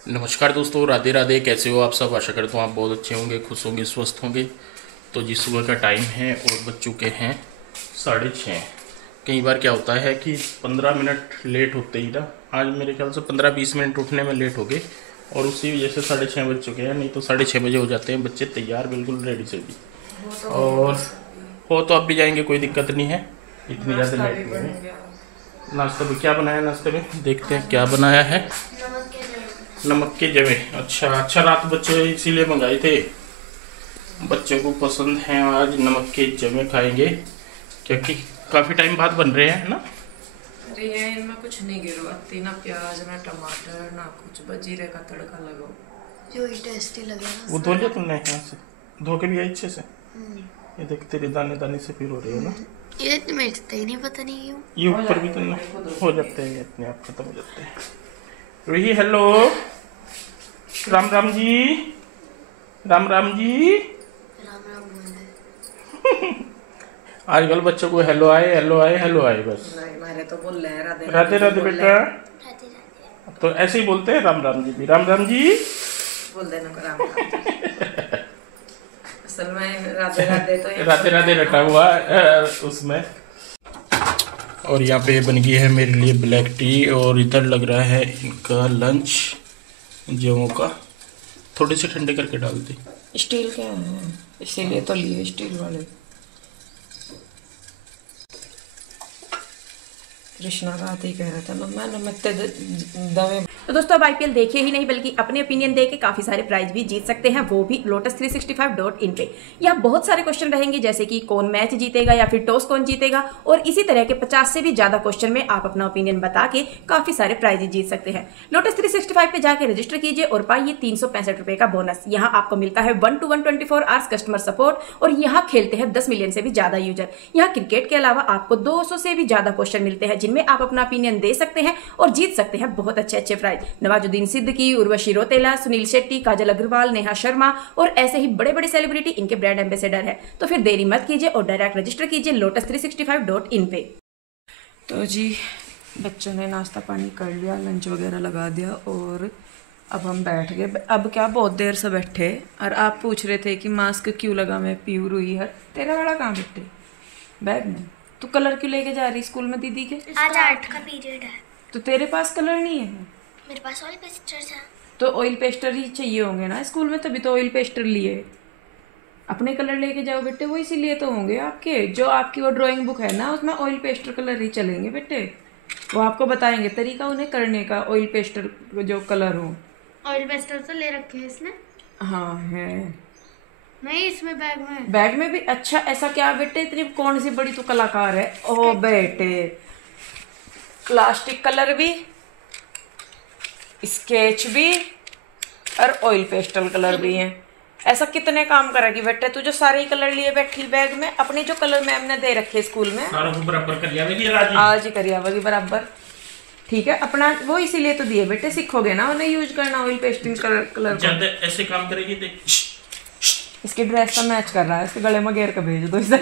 नमस्कार दोस्तों, राधे राधे। कैसे हो आप सब? आशा करता हूँ आप बहुत अच्छे होंगे, खुश होंगे, स्वस्थ होंगे। तो जी सुबह का टाइम है और बज चुके हैं 6:30। कई बार क्या होता है कि 15 मिनट लेट होते ही ना, आज मेरे ख्याल से 15-20 मिनट उठने में लेट हो गए और उसी वजह से 6:30 बज चुके हैं। नहीं तो 6:30 बजे हो जाते हैं बच्चे तैयार, बिल्कुल रेडी से भी। और हो तो अब भी जाएंगे, कोई दिक्कत नहीं है, इतनी ज़्यादा लेट नहीं है। नाश्ता भी क्या बनाया? नाश्ते में देखते हैं क्या बनाया है। नमक के जवे। अच्छा, रात बच्चे इसीलिए मंगाए थे, बच्चे को पसंद है। आज नमक के जवे खाएंगे क्योंकि काफ़ी टाइम बाद बन रहे हैं ना। अरे ये इनमें कुछ नहीं गिरवाती, ना प्याज ना टमाटर ना कुछ, बस जीरे का तड़का लगाओ जो ही टेस्टी लगे ना। वो धो लिया तुमने? यहाँ से धो के भी आई अच्छे से। ये देख तेरे दाने दाने से फिर हो रही है ना। ये तो मिटते ही नहीं, पता नहीं क्यों। ये ऊपर भी तुमने हो जाते हैं, अपने आप खत्म हो जाते हैं। रोही हेलो, राम राम जी, राम राम जी। राम राम बोल आजकल बच्चों को हेलो आए, हेलो आए, हेलो आए बस। नहीं, मेरे तो बोल रहे हैं राधे राधे राधे बोल बेटा। राधे राधे। तो ऐसे ही बोलते हैं, राम राम जी भी, राम राम जी बोल देना को राम राम। असल में राधे राधे तो राधे राधे रटा हुआ उसमें। और यहाँ पे बन गई है मेरे लिए ब्लैक टी और इधर लग रहा है इनका लंच जमों का। थोड़े से ठंडे करके डाल दे। स्टील के हैं इसीलिए तो लिए स्टील वाले। कृष्णा रात ही कह रहा था मम्मा नमक दवे। तो दोस्तों अब आईपीएल देखिए ही नहीं बल्कि अपने ओपिनियन दे के काफी सारे प्राइज भी जीत सकते हैं, वो भी lotus365.in पे। यहाँ बहुत सारे क्वेश्चन रहेंगे जैसे कि कौन मैच जीतेगा या फिर टॉस कौन जीतेगा, और इसी तरह के 50 से भी ज्यादा क्वेश्चन में आप अपना ओपिनियन बता के काफी सारे प्राइज जीत सकते हैं। Lotus365 पे जाके रजिस्टर कीजिए और पाइए 365 रुपए का बोनस। यहाँ आपको मिलता है 1 to 1 24 आवर्स कस्टमर सपोर्ट और यहाँ खेलते हैं 10 मिलियन से भी ज्यादा यूजर। यहाँ क्रिकेट के अलावा आपको 200 से भी ज्यादा क्वेश्चन मिलते हैं जिनमें आप अपना ओपिनियन दे सकते हैं और जीत सकते हैं बहुत अच्छे अच्छे प्राइज। नवाजुद्दीन सिद्दीकी, उर्वशी रौतेला, सुनील शेट्टी, काजल अग्रवाल, नेहा शर्मा और ऐसे ही बड़े बड़े सेलिब्रिटी इनके ब्रांड एम्बेसडर है। तो फिर देरी मत कीजिए और डायरेक्ट रजिस्टर कीजिए lotus365.in पे। तो जी बच्चों ने नाश्ता पानी कर लिया, लंच वगैरह लगा दिया और अब हम बैठ गए। अब क्या बहुत देर से बैठे और आप पूछ रहे थे कि मास्क क्यों लगा मैं पीऊ रुई है। तेरा वाला कहाँ बैठे? बैग में। तू कलर क्यों लेके जा रही स्कूल में दीदी के? आज आर्ट का पीरियड है। तो तेरे पास कलर नहीं है? मेरे पास ऑयल पेस्टर था। तो ऑयल पेस्टर ही चाहिए होंगे ना स्कूल में, तभी तो ऑयल पेस्टर लिए। अपने कलर लेके जाओ बेटे, वो इसीलिए तो होंगे आपके। जो आपकी वो ड्राइंग बुक है ना उसमें ऑयल पेस्टर कलर ही चलेंगे बेटे। वो आपको बताएंगे तरीका उन्हें करने का, ऑयल पेस्टर जो कलर हो। ऑयल पेस्टर तो ले रखे हैं इसने। हाँ है। नहीं इसमें बैग में भी। अच्छा ऐसा क्या बेटे, इतनी कौन सी बड़ी तू कलाकार है? ओ बेटे, प्लास्टिक कलर भी, स्केच भी और ऑयल पेस्टल कलर भी हैं। ऐसा कितने काम करेगी बेटे तू जो सारे ही कलर लिए बैठी बैग में? अपने जो कलर मैम ने दे रखे स्कूल में बराबर कर आज ही करिया वही बराबर। ठीक है अपना वो इसीलिए तो दिए बेटे, सीखोगे ना उन्हें यूज करना ऑयल पेस्टिंग कलर जब ऐसे काम करेगी देख। इसकी ड्रेस का मैच कर रहा है, इसके गले में घेर कर भेज दो इसे।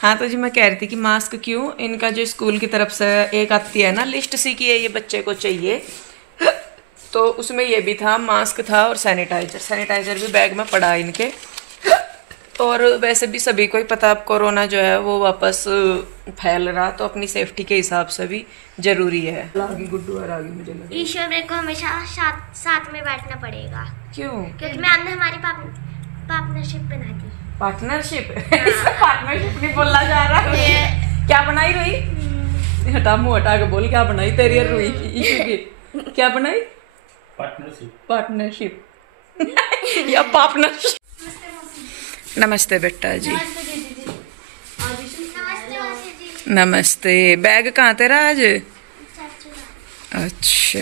हाँ तो जी मैं कह रही थी कि मास्क क्यों, इनका जो स्कूल की तरफ से एक आती है ना लिस्ट सी की है ये बच्चे को चाहिए, तो उसमें ये भी था, मास्क था और सैनिटाइजर भी बैग में पड़ा है इनके। और वैसे भी सभी को ही पता अब कोरोना जो है वो वापस फैल रहा, तो अपनी सेफ्टी के हिसाब से भी जरूरी है। आगे गुड्डू और आगे मुझे लगा ईश्वर मेरे को हमेशा साथ में बैठना पड़ेगा। क्यों? क्योंकि मैम ने हमारी पार्टनरशिप बना दी। पार्टनरशिप? पार्टनरशिप नहीं बोलना जा रहा है। क्या बनाई रुई? हटा मुँह हटा के बोल, क्या बनाई तेरी और रुई की ईशू की? क्या बनाई? पार्टनरशिप या पार्टनरशिप। नमस्ते बेटा जी। नमस्ते। बैग कहाँ तेरा आज? अच्छा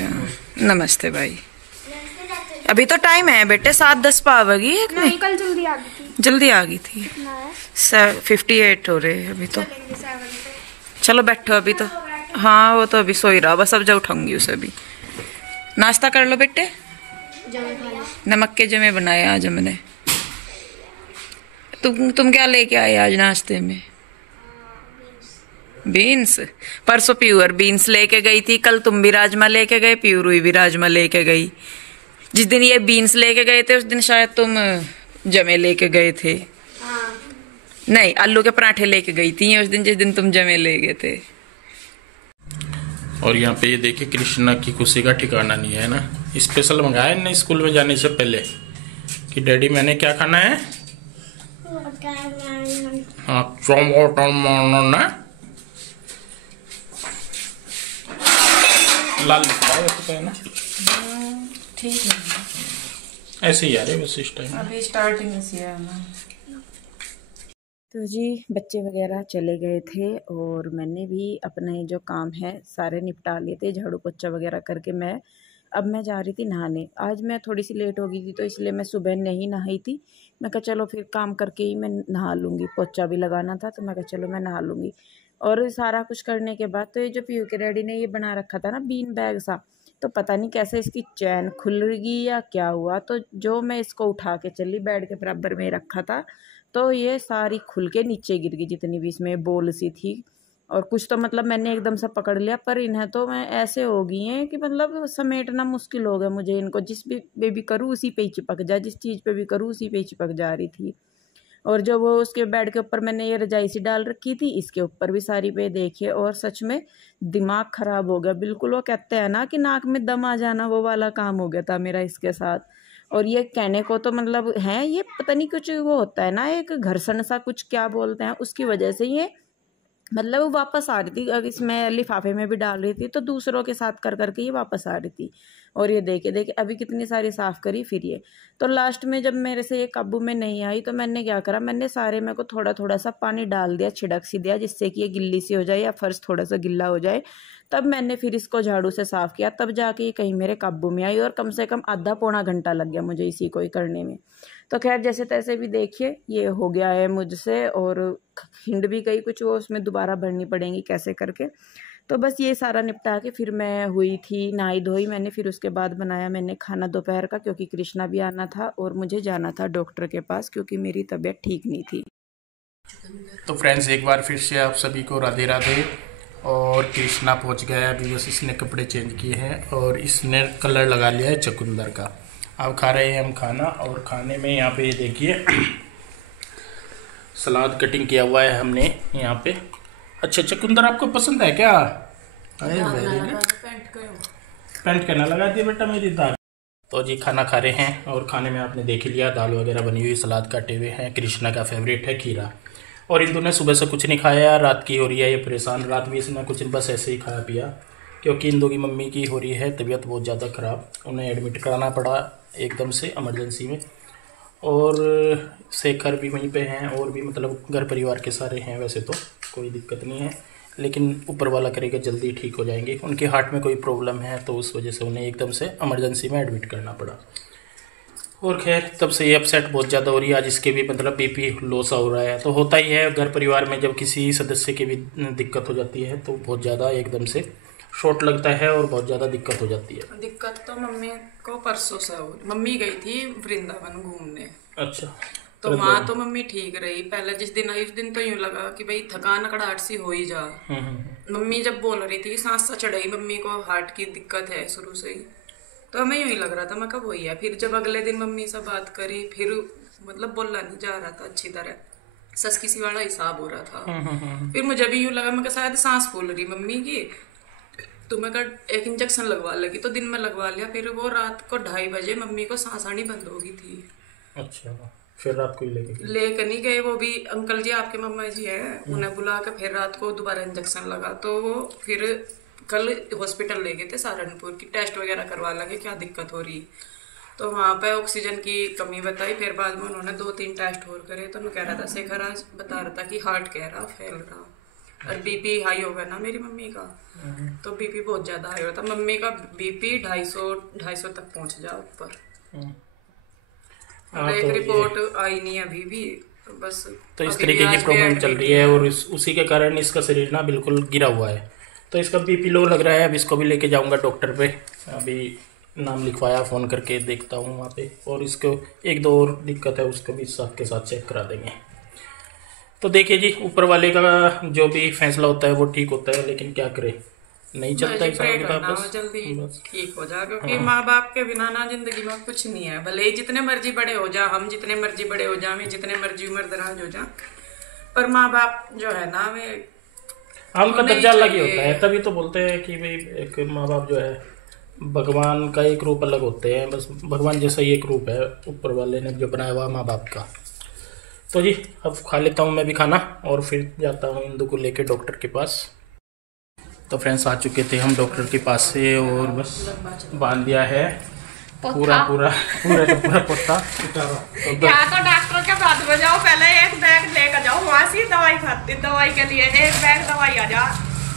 नमस्ते भाई। अभी तो टाइम है बेटे, 7:10 पावेगी। नहीं कल जल्दी आ गई थी। जल्दी आ गई थी? 58 हो रहे अभी तो। चलो बैठो अभी तो। हाँ वो तो अभी सो ही रहा, बस अब जब उठाऊंगी उसे अभी। नाश्ता कर लो बेटे। नमक के जमे बनाए आज हमने। तुम क्या लेके आए आज नाश्ते में? बीन्स। परसों प्योर बीन्स लेके गई थी, कल तुम भी राजमा लेके गए, प्योर हुई भी राजमा लेके गई। जिस दिन ये बीन्स लेके गए थे उस दिन शायद तुम जमे लेके गए थे। नहीं, आलू के पराठे लेके गई थी उस दिन, जिस दिन तुम जमे ले गए थे। और यहाँ पे ये देखिए कृष्णा की खुशी का ठिकाना नहीं है ना। स्पेशल मंगाया इन्हें स्कूल में जाने से पहले कि डैडी मैंने क्या खाना है। हाँ, लाल लिखा है वैसे तो है ना। ठीक है, ऐसे ही आ रहे बस इस टाइम अभी स्टार्टिंग से है ना। तो जी बच्चे वगैरह चले गए थे और मैंने भी अपने जो काम है सारे निपटा लिए थे, झाड़ू पोछा वगैरह करके अब मैं जा रही थी नहाने। आज मैं थोड़ी सी लेट हो गई थी तो इसलिए मैं सुबह नहीं नहाई थी। मैं कहा चलो फिर काम करके ही मैं नहा लूँगी, पोछा भी लगाना था तो मैं कहा चलो मैं नहा लूँगी। और सारा कुछ करने के बाद तो ये जो पीयू के डैडी ने ये बना रखा था ना बीन बैग सा, तो पता नहीं कैसे इसकी चैन खुल गई या क्या हुआ, तो जो मैं इसको उठा के चली बेड के बराबर में रखा था तो ये सारी खुल के नीचे गिर गई, जितनी भी इसमें बोल सी थी। और कुछ तो मतलब मैंने एकदम से पकड़ लिया, पर इन्हें तो मैं ऐसे हो गई हैं कि मतलब समेटना मुश्किल हो गया मुझे इनको। जिस पे भी करूँ उसी पे ही चिपक जा, जिस चीज़ पे भी करूँ उसी पे ही चिपक जा रही थी। और जो वो उसके बेड के ऊपर मैंने ये रजाई सी डाल रखी थी, इसके ऊपर भी सारी पे देखिए। और सच में दिमाग ख़राब हो गया बिल्कुल। वो कहते हैं ना कि नाक में दम आ जाना, वो वाला काम हो गया था मेरा इसके साथ। और ये कहने को तो मतलब है, ये पता नहीं कुछ वो होता है ना, एक घर्षण सा कुछ क्या बोलते हैं, उसकी वजह से ये मतलब वो वापस आ रही थी। अगर इसमें लिफाफे में भी डाल रही थी तो दूसरों के साथ कर करके ये वापस आ रही थी। और ये देखे अभी कितनी सारी साफ़ करी फिर ये। तो लास्ट में जब मेरे से ये काबू में नहीं आई तो मैंने क्या करा, मैंने सारे में को थोड़ा थोड़ा सा पानी डाल दिया, छिड़क सी दिया, जिससे कि ये गिल्ली सी हो जाए या फर्श थोड़ा सा गिल्ला हो जाए। तब मैंने फिर इसको झाड़ू से साफ़ किया, तब जाके ये कहीं मेरे काबू में आई। और कम से कम आधा पौना घंटा लग गया मुझे इसी को ही करने में। तो खैर जैसे तैसे भी देखिए ये हो गया है मुझसे। और हिंड भी गई कुछ, वो उसमें दोबारा भरनी पड़ेंगी कैसे करके। तो बस ये सारा निपटा के फिर मैं हुई थी नहाई धोई मैंने। फिर उसके बाद बनाया मैंने खाना दोपहर का, क्योंकि कृष्णा भी आना था और मुझे जाना था डॉक्टर के पास क्योंकि मेरी तबीयत ठीक नहीं थी। तो फ्रेंड्स एक बार फिर से आप सभी को राधे राधे। और कृष्णा पहुंच गया अभी, बस इसने कपड़े चेंज किए हैं और इसने कलर लगा लिया है चुकंदर का। अब खा रहे हैं हम खाना। और खाने में यहाँ पे ये देखिए सलाद कटिंग किया हुआ है हमने यहाँ पे। अच्छा, चुकंदर आपको पसंद है क्या? अरे वेरी गुड, पेंट करना लगा दिया बेटा मेरी दाल। तो जी खाना खा रहे हैं और खाने में आपने देख लिया दाल वगैरह बनी हुई, सलाद काटे हुए हैं। कृष्णा का फेवरेट है खीरा। और इंदु ने सुबह से कुछ नहीं खाया, रात की हो रही है ये परेशान। रात भी इसने कुछ बस ऐसे ही खाया पिया, क्योंकि इंदु की मम्मी की हो रही है तबीयत बहुत ज़्यादा ख़राब। उन्हें एडमिट कराना पड़ा एकदम से इमरजेंसी में। और शेखर भी वहीं पे हैं और भी मतलब घर परिवार के सारे हैं। वैसे तो कोई दिक्कत नहीं है, लेकिन ऊपर वाला करेगा जल्दी ठीक हो जाएंगे। उनके हार्ट में कोई प्रॉब्लम है तो उस वजह से उन्हें एकदम से इमरजेंसी में एडमिट करना पड़ा। और खैर तब से ये अपसेट बहुत ज़्यादा हो रही है। आज इसके भी मतलब बीपी लो सा हो रहा है। तो होता ही है घर परिवार में, जब किसी सदस्य की भी दिक्कत हो जाती है तो बहुत ज़्यादा एकदम से शॉट लगता है और बहुत ज़्यादा दिक्कत हो जाती है। दिक्कत तो मम्मी को परसों से हो, मम्मी गई थी वृंदावन घूमने। अच्छा, तो वहाँ तो मम्मी ठीक रही। पहले जिस दिन आई उस दिन तो यूँ लगा कि भाई थकान कड़ाहट सी हो ही जा। मम्मी जब बोल रही थी कि सांस सा चढ़ाई, मम्मी को हार्ट की दिक्कत है शुरू से ही, तो हमें यूँ ही लग रहा था मैं कब वही है। फिर जब अगले दिन मम्मी से बात करी, फिर मतलब बोलना नहीं जा रहा था अच्छी तरह, सस किसी वाला हिसाब हो रहा था। फिर मुझे भी यूँ लगा मैं शायद सांस फूल रही मम्मी की, तो मैं एक इंजेक्शन लगवा लगी। तो दिन में लगवा लिया। फिर वो रात को 2:30 बजे मम्मी को सांस आनी बंद हो गई थी। अच्छा, फिर रात को ही लेके नहीं गए। वो भी अंकल जी आपके मम्मा जी है, उन्हें बुला के फिर रात को दोबारा इंजेक्शन लगा। तो वो फिर कल हॉस्पिटल ले गए थे सहारनपुर की, टेस्ट वगैरह करवा लगे क्या दिक्कत हो रही। तो वहाँ पे ऑक्सीजन की कमी बताई। फिर बाद में उन्होंने 2-3 टेस्ट और करे। तो मैं कह रहा था शेखर आज बता रहा था कि हार्ट कह रहा फैल रहा, और बीपी हाई हो गया ना मेरी मम्मी का। तो बीपी बहुत ज़्यादा हाई होता, मम्मी का बीपी 250 तक पहुँच जा ऊपर। और एक रिपोर्ट आई नहीं अभी भी, तो बस तो इस तरीके की प्रॉब्लम चल रही है। और उसी के कारण इसका शरीर ना बिल्कुल गिरा हुआ है। तो इसका बीपी लो लग रहा है। अब इसको भी लेके जाऊंगा डॉक्टर पे। अभी नाम लिखवाया, फ़ोन करके देखता हूँ वहाँ पे। और इसको 1-2 और दिक्कत है उसको भी साथ के साथ चेक करा देंगे। तो देखिए जी, ऊपर वाले का जो भी फैसला होता है वो ठीक होता है, लेकिन क्या करें, नहीं चलता हिसाब किताब, बस जल्दी ठीक हो जा, क्योंकि माँ बाप के बिना ना जिंदगी में कुछ नहीं है। भले ही जितने मर्जी बड़े हो जा, हम जितने मर्जी बड़े हो जा, हमें जितने मर्जी उम्र दराज हो जा, पर माँ बाप जो है ना, वे उनका दर्जा अलग ही होता है। तभी तो बोलते हैं कि भाई एक माँ बाप जो है भगवान का एक रूप अलग होते हैं, बस भगवान जैसा ही एक रूप है ऊपर वाले ने जो बनाया हुआ माँ बाप का। तो जी अब खा लेता हूँ मैं भी खाना और फिर जाता हूँ इंदु को लेके डॉक्टर के पास। तो फ्रेंड्स आ चुके थे हम डॉक्टर के पास से और बस बांध दिया है पूरा पोता। तो डॉक्टर के पास में जाओ, पहले एक बैग लेकर जाओ, वहाँ से दवाई खाती, दवाई के लिए एक बैग दवाई आ जा।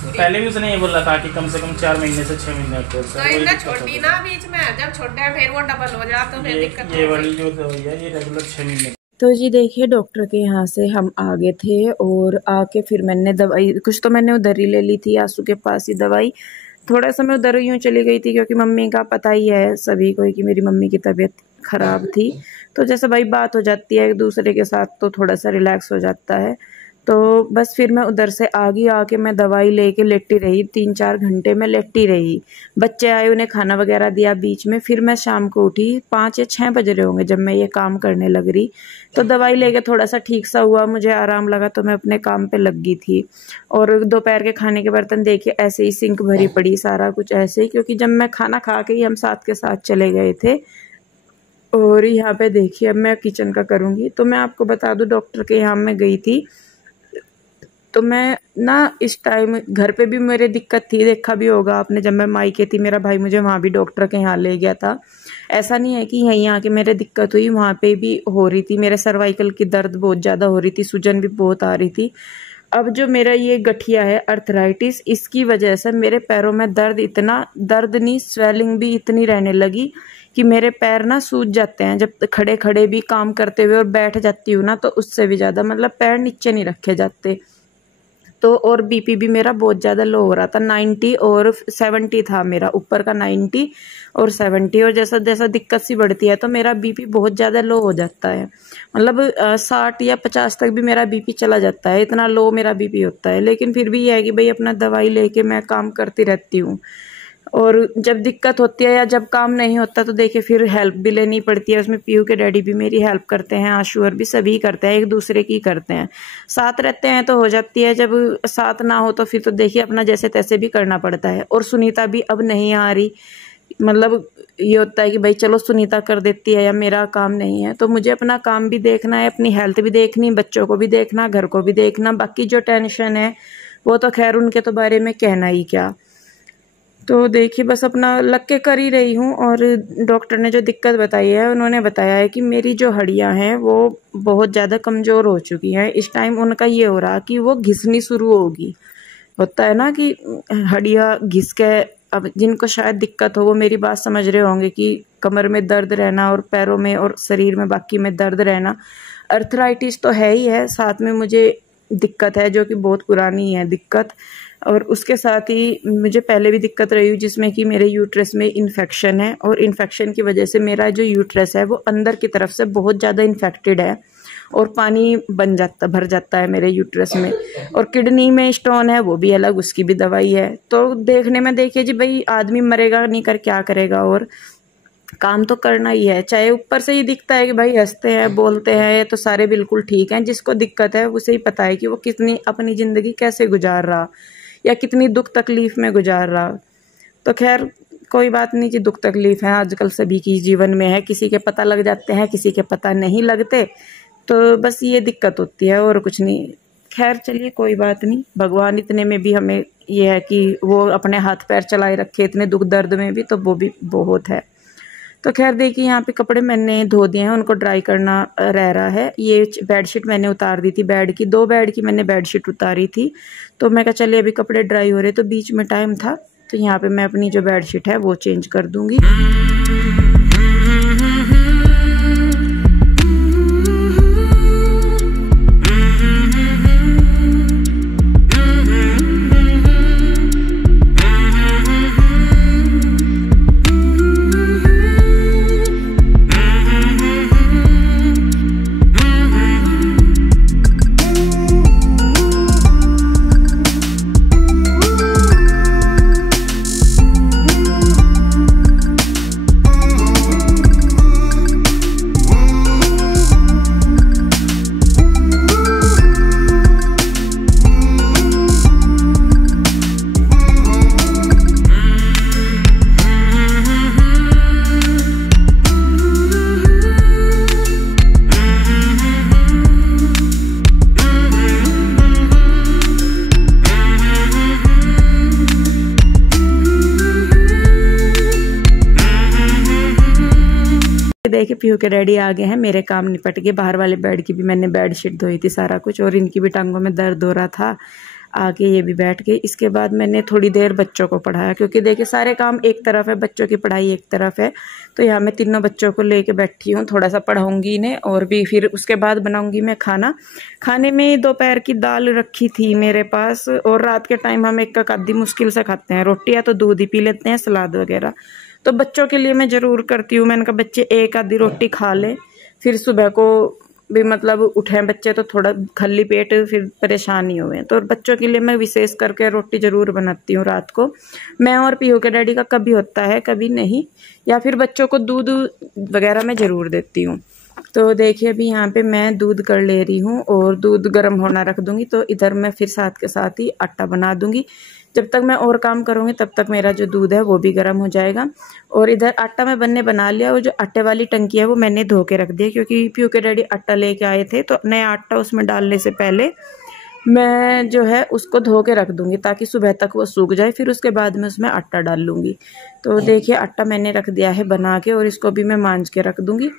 पहले भी उसने ये बोला था कि कम से कम 4 महीने से 6 महीने तो इनका छोटी ना बीच में, जब छोटे हैं फिर वो डबल हो जाता, तो फिर दिक्कत। ये वाली जो दवाई है ये रेगुलर 6 महीने। तो जी देखिए डॉक्टर के यहाँ से हम आ गए थे और आके फिर मैंने दवाई कुछ तो मैंने उधर ही ले ली थी, आंसू के पास ही दवाई। थोड़ा सा मैं उधर यूँ चली गई थी क्योंकि मम्मी का पता ही है सभी को कि मेरी मम्मी की तबीयत ख़राब थी, तो जैसे भाई बात हो जाती है एक दूसरे के साथ तो थोड़ा सा रिलैक्स हो जाता है। तो बस फिर मैं उधर से आके मैं दवाई लेके लेटी रही, 3-4 घंटे में लेटी रही। बच्चे आए, उन्हें खाना वगैरह दिया बीच में, फिर मैं शाम को उठी, 5 या 6 बज रहे होंगे जब मैं ये काम करने लग रही। तो दवाई लेके थोड़ा सा ठीक सा हुआ, मुझे आराम लगा, तो मैं अपने काम पे लग गई थी। और दोपहर के खाने के बर्तन देखिए ऐसे ही सिंक भरी पड़ी, सारा कुछ ऐसे ही, क्योंकि जब मैं खाना खा के ही हम साथ के साथ चले गए थे। और यहाँ पे देखिए अब मैं किचन का करूँगी। तो मैं आपको बता दूँ डॉक्टर के यहाँ मैं गई थी, तो मैं ना इस टाइम घर पे भी मेरे दिक्कत थी, देखा भी होगा आपने, जब मैं मायके थी मेरा भाई मुझे वहाँ भी डॉक्टर के यहाँ ले गया था। ऐसा नहीं है कि यहीं आके मेरे दिक्कत हुई, वहाँ पे भी हो रही थी, मेरे सर्वाइकल की दर्द बहुत ज़्यादा हो रही थी, सूजन भी बहुत आ रही थी। अब जो मेरा ये गठिया है अर्थराइटिस, इसकी वजह से मेरे पैरों में दर्द नहीं स्वेलिंग भी इतनी रहने लगी कि मेरे पैर ना सूज जाते हैं जब खड़े खड़े भी काम करते हुए, और बैठ जाती हूँ ना तो उससे भी ज़्यादा, मतलब पैर नीचे नहीं रखे जाते। तो और बीपी भी मेरा बहुत ज़्यादा लो हो रहा था, 90 और 70 था मेरा, ऊपर का 90 और 70, और जैसा जैसा दिक्कत सी बढ़ती है तो मेरा बीपी बहुत ज़्यादा लो हो जाता है, मतलब 60 या 50 तक भी मेरा बीपी चला जाता है, इतना लो मेरा बीपी होता है। लेकिन फिर भी ये है कि भाई अपना दवाई लेके मैं काम करती रहती हूँ, और जब दिक्कत होती है या जब काम नहीं होता तो देखिए फिर हेल्प भी लेनी पड़ती है। उसमें पीयू के डैडी भी मेरी हेल्प करते हैं, आशू और भी सभी करते हैं, एक दूसरे की करते हैं, साथ रहते हैं तो हो जाती है, जब साथ ना हो तो फिर तो देखिए अपना जैसे तैसे भी करना पड़ता है। और सुनीता भी अब नहीं आ रही, मतलब ये होता है कि भाई चलो सुनीता कर देती है या मेरा काम नहीं है, तो मुझे अपना काम भी देखना है, अपनी हेल्थ भी देखनी, बच्चों को भी देखना, घर को भी देखना, बाकी जो टेंशन है वो तो खैर उनके तो बारे में कहना ही क्या। तो देखिए बस अपना लग के कर ही रही हूँ। और डॉक्टर ने जो दिक्कत बताई है, उन्होंने बताया है कि मेरी जो हड्डियाँ हैं वो बहुत ज़्यादा कमज़ोर हो चुकी हैं। इस टाइम उनका ये हो रहा कि वो घिसनी शुरू होगी, होता है ना कि हड्डियाँ घिस के, अब जिनको शायद दिक्कत हो वो मेरी बात समझ रहे होंगे कि कमर में दर्द रहना और पैरों में और शरीर में बाकी में दर्द रहना। अर्थराइटिस तो है ही है, साथ में मुझे दिक्कत है जो कि बहुत पुरानी है दिक्कत, और उसके साथ ही मुझे पहले भी दिक्कत रही जिसमें कि मेरे यूट्रस में इन्फेक्शन है, और इन्फेक्शन की वजह से मेरा जो यूट्रस है वो अंदर की तरफ से बहुत ज़्यादा इन्फेक्टेड है और पानी भर जाता है मेरे यूट्रस में। और किडनी में स्टोन है, वो भी अलग, उसकी भी दवाई है। तो देखने में देखिए जी भाई आदमी मरेगा नहीं कर क्या करेगा, और काम तो करना ही है। चाहे ऊपर से ही दिखता है कि भाई हंसते हैं बोलते हैं तो सारे बिल्कुल ठीक हैं, जिसको दिक्कत है उसे ही पता है कि वो कितनी अपनी ज़िंदगी कैसे गुजार रहा या कितनी दुख तकलीफ में गुजार रहा। तो खैर कोई बात नहीं जी, दुख तकलीफ है आजकल सभी की जीवन में है, किसी के पता लग जाते हैं, किसी के पता नहीं लगते, तो बस ये दिक्कत होती है और कुछ नहीं। खैर चलिए कोई बात नहीं, भगवान इतने में भी हमें ये है कि वो अपने हाथ पैर चलाए रखे इतने दुख दर्द में भी, तो वो भी बहुत है। तो खैर देखिए यहाँ पे कपड़े मैंने धो दिए हैं, उनको ड्राई करना रह रहा है। ये बेडशीट मैंने उतार दी थी, बेड की 2 बेड की मैंने बेडशीट उतारी थी, तो मैं कहा चलिए अभी कपड़े ड्राई हो रहे, तो बीच में टाइम था तो यहाँ पे मैं अपनी जो बेडशीट है वो चेंज कर दूँगी। देखिए पीहू के डैडी आ गए हैं, मेरे काम निपट गए। बाहर वाले बेड की भी मैंने बेडशीट धोई थी सारा कुछ, और इनकी भी टांगों में दर्द हो रहा था। आके ये भी बैठ गए। इसके बाद मैंने थोड़ी देर बच्चों को पढ़ाया, क्योंकि देखिए सारे काम एक तरफ है, बच्चों की पढ़ाई एक तरफ है। तो यहाँ मैं तीनों बच्चों को लेके बैठी हूँ, थोड़ा सा पढ़ाऊँगी इन्हें, और भी फिर उसके बाद बनाऊँगी मैं खाना। खाने में दोपहर की दाल रखी थी मेरे पास, और रात के टाइम हम एक कप आधी मुश्किल से खाते हैं रोटी, या तो दूध ही पी लेते हैं, सलाद वगैरह। तो बच्चों के लिए मैं ज़रूर करती हूँ। मैंने कहा बच्चे एक आधी रोटी खा लें, फिर सुबह को भी मतलब उठें बच्चे तो थोड़ा खाली पेट फिर परेशान नहीं हुए। तो बच्चों के लिए मैं विशेष करके रोटी ज़रूर बनाती हूँ रात को। मैं और पीहू के डैडी का कभी होता है कभी नहीं, या फिर बच्चों को दूध वगैरह मैं ज़रूर देती हूँ। तो देखिए अभी यहाँ पे मैं दूध कर ले रही हूँ, और दूध गर्म होना रख दूँगी। तो इधर मैं फिर साथ के साथ ही आटा बना दूँगी। जब तक मैं और काम करूँगी तब तक मेरा जो दूध है वो भी गर्म हो जाएगा। और इधर आटा मैं बना लिया, और जो आटे वाली टंकी है वो मैंने धो के रख दिया, क्योंकि पीहू के डैडी आटा लेके आए थे। तो नया आटा उसमें डालने से पहले मैं जो है उसको धो के रख दूँगी, ताकि सुबह तक वो सूख जाए, फिर उसके बाद में उसमें आटा डाल लूँगी। तो देखिए आटा मैंने रख दिया है बना के, और इसको भी मैं मांझ के रख दूँगी।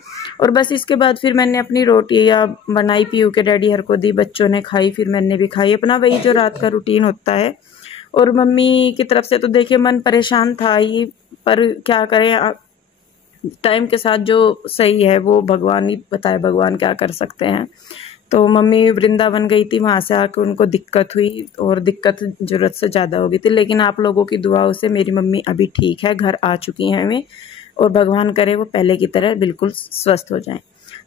और बस इसके बाद फिर मैंने अपनी रोटियाँ बनाई, पीहू के डैडी हर को दी, बच्चों ने खाई, फिर मैंने भी खाई। अपना वही जो रात का रूटीन होता है। और मम्मी की तरफ से तो देखिए मन परेशान था ही, पर क्या करें, टाइम के साथ जो सही है वो भगवान ही बताए, भगवान क्या कर सकते हैं। तो मम्मी वृंदावन गई थी, वहाँ से आकर उनको दिक्कत हुई, और दिक्कत ज़रूरत से ज़्यादा हो गई थी। लेकिन आप लोगों की दुआओं से मेरी मम्मी अभी ठीक है, घर आ चुकी हैं हमें, और भगवान करे वो पहले की तरह बिल्कुल स्वस्थ हो जाएं।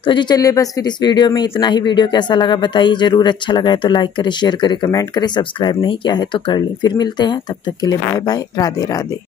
तो जी चलिए बस फिर इस वीडियो में इतना ही। वीडियो कैसा लगा बताइए ज़रूर, अच्छा लगा है तो लाइक करें, शेयर करें, कमेंट करें, सब्सक्राइब नहीं किया है तो कर लें। फिर मिलते हैं, तब तक के लिए बाय बाय, राधे राधे।